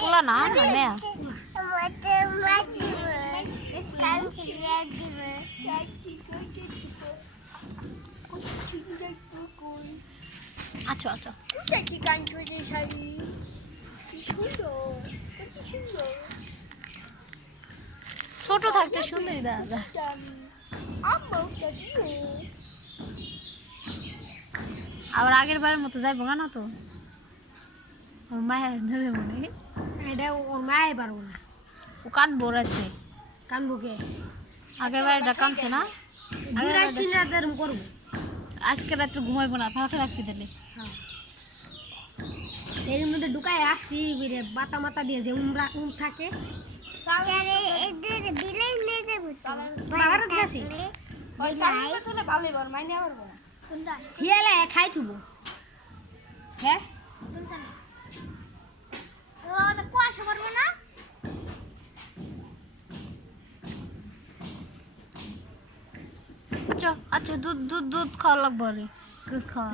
পোলা না মেয়া আচ্ছা আচ্ছা ছোট থাকতে সুন্দরী দাদা আবার আগের বারের মতো যাইবো না তো ওর মায়া দেবে মনে এটা ওর মায় পারবো না ও কানবো রাত্রে কানবো কে আগের বারেটা কানছে না দুই রাত তিন রাত এরকম করবো আজকে রাত্রে ঘুমাইবো না ফাঁকা রাখবি তাহলে এর মধ্যে ঢুকায় আসছি বাতা মাতা দিয়ে যে উমরা থাকে খাই থুব হ্যাঁ আচ্ছা আচ্ছা দুধ দুধ দুধ খাওয়া লাগবে রে দুধ খাওয়া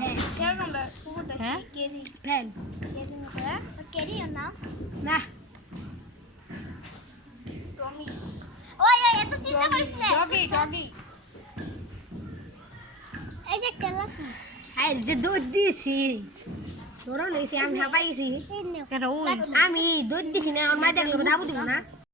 হ্যাঁ ফ্যান না যে দুধ দিয়েছি তোর নিয়েছি আমি হাঁপাই গেছি কেন ওই আমি দুধ দিছি না আমার মাই দেখলো দাবু দিব না